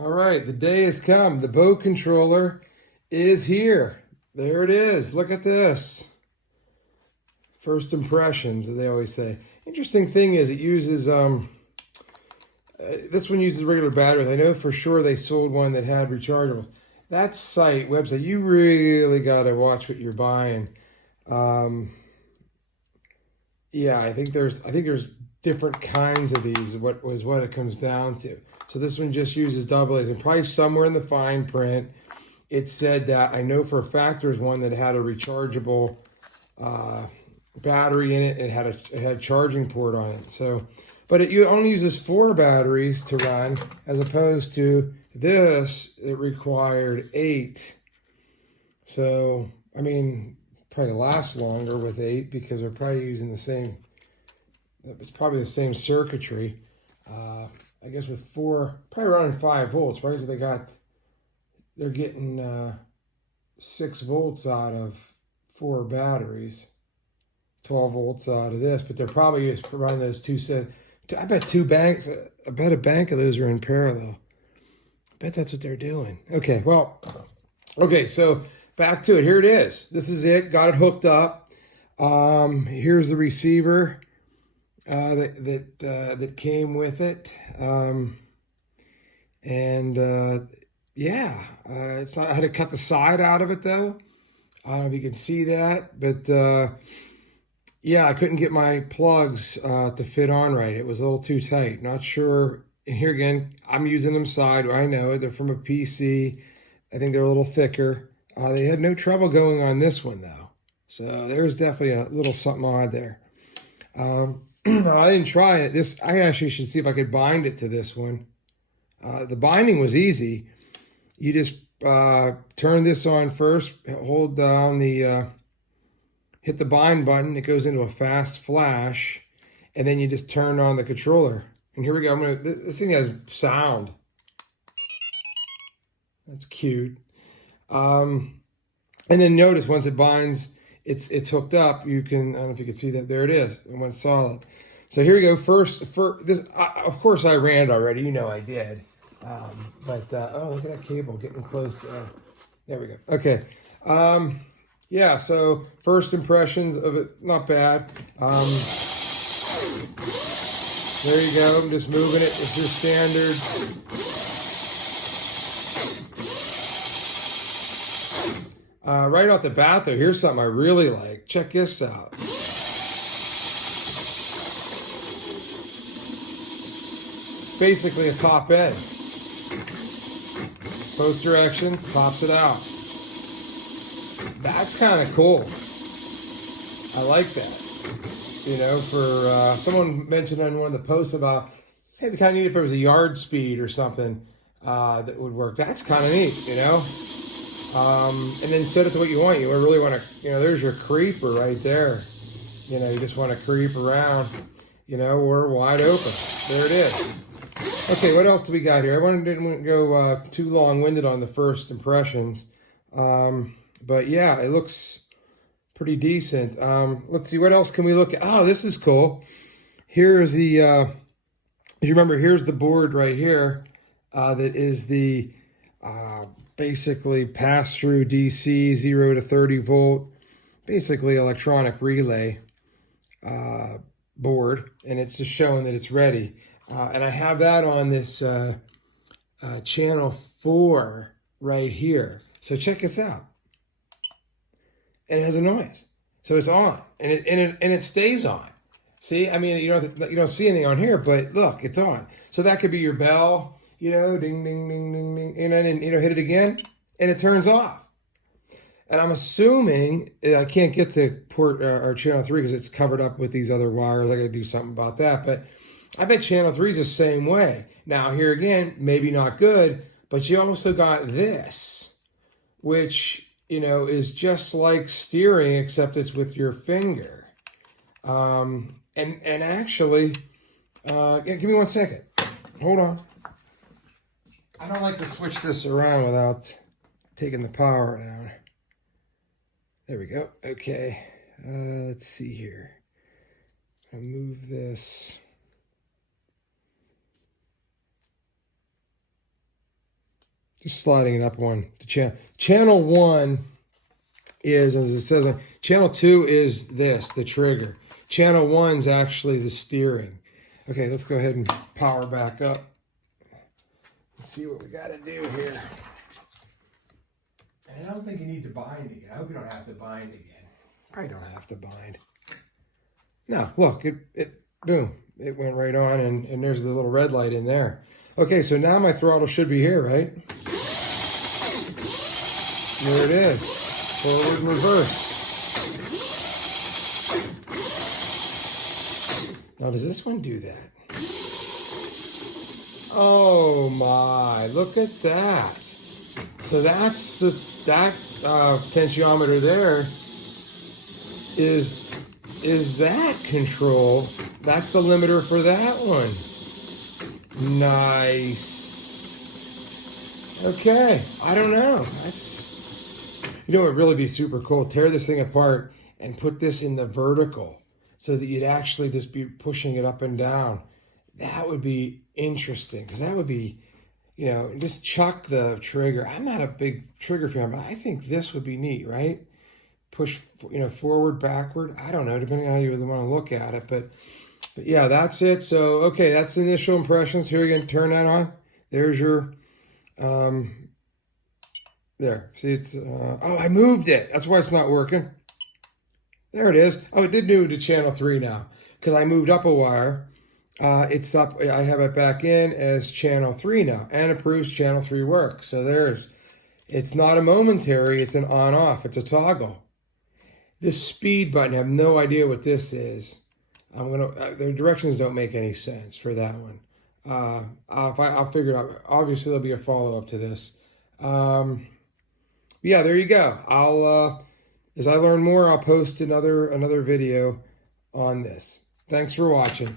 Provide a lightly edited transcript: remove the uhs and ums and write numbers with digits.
All right, the day has come. The boat controller is here. There it is. Look at this. First impressions, as they always say. Interesting thing is it uses, this one uses regular batteries. I know for sure they sold one that had rechargeables. That website, you really got to watch what you're buying. Yeah, I think there's different kinds of these. What it comes down to. So this one just uses AA's, and probably somewhere in the fine print, it said that I know for a fact there's one that had a rechargeable battery in it. It had a charging port on it. So, but it only uses 4 batteries to run, as opposed to this. It required 8. So I mean, probably lasts longer with 8 because they're probably using the same. It's probably the same circuitry. I guess with 4, probably running 5 volts, right? So they're getting 6 volts out of 4 batteries, 12 volts out of this, but they're probably just running those two set. I bet a bank of those are in parallel. I bet that's what they're doing. Okay, well, okay, so back to it. Here it is. This is it. Got it hooked up. Here's the receiver that came with it. Yeah, it's not, I had to cut the side out of it though. I don't know if you can see that, but yeah, I couldn't get my plugs to fit on right. It was a little too tight. Not sure. And here again, I'm using them side. I know they're from a PC. I think they're a little thicker. They had no trouble going on this one though. So there's definitely a little something odd there. I didn't try it. I actually should see if I could bind it to this one. The binding was easy. You just turn this on first, hold down hit the bind button. It goes into a fast flash, and then you just turn on the controller. And here we go. This thing has sound. That's cute. And then notice once it binds, it's hooked up. I don't know if you can see that. There it is. It went solid. So here we go. First this, of course, I ran it already. You know I did. Oh, look at that cable getting close. There we go. Okay. Yeah. So first impressions of it, not bad. There you go. I'm just moving it. It's your standard. Right off the bat, though, here's something I really like. Check this out. Basically a top end. Both directions, tops it out. That's kind of cool. I like that. You know, for someone mentioned on one of the posts about, hey, they kind of need if there was a yard speed or something that would work. That's kind of neat, you know. And then set it to what you want. You really want to, you know, there's your creeper right there. You know, you just want to creep around, you know, we're wide open. There it is. Okay, what else do we got here? Didn't go too long-winded on the first impressions. But yeah, it looks pretty decent. Let's see, what else can we look at? Oh, this is cool. Here's the, if you remember, here's the board right here that is the basically pass-through DC 0 to 30 volt, basically electronic relay board, and it's just showing that it's ready. And I have that on this channel 4 right here. So check this out. And it has a noise, so it's on, and it stays on. See, I mean, you don't see anything on here, but look, it's on. So that could be your bell. You know, ding, ding, ding, ding, ding, and then, you know, hit it again, and it turns off. And I'm assuming, I can't get to port or channel 3 because it's covered up with these other wires. I got to do something about that. But I bet channel 3 is the same way. Now, here again, maybe not good, but you also got this, which, you know, is just like steering, except it's with your finger. And actually, give me 1 second. Hold on. I don't like to switch this around without taking the power down. There we go. Okay. Let's see here. I'll move this. Just sliding it up one to channel. Channel 1 is, as it says, channel 2 is this, the trigger. Channel 1 is actually the steering. Okay, let's go ahead and power back up. Let's see what we got to do here. And I don't think you need to bind again. I hope you don't have to bind again. Probably don't have to bind. No, look, it boom, it went right on, and there's the little red light in there. Okay, so now my throttle should be here, right? There it is. Forward and reverse. Now, does this one do that? Oh my, look at that. So that's that potentiometer there is that control. That's the limiter for that one. Nice. Okay, I don't know. That's, you know, it would really be super cool. Tear this thing apart and put this in the vertical so that you'd actually just be pushing it up and down. That would be interesting, because that would be, you know, just chuck the trigger. I'm not a big trigger fan, but I think this would be neat, right? Push, you know, forward, backward. I don't know, depending on how you want to look at it. But yeah, that's it. So, okay, that's the initial impressions. Here again, turn that on. There's your, there. See, it's, oh, I moved it. That's why it's not working. There it is. Oh, it did move to channel 3 now, because I moved up a wire. It's up, I have it back in as channel 3 now, and it proves channel 3 works. So there's, it's not a momentary, it's an on-off, it's a toggle. This speed button, I have no idea what this is. The directions don't make any sense for that one. I'll figure it out. Obviously, there'll be a follow-up to this. Yeah, there you go. As I learn more, I'll post another video on this. Thanks for watching.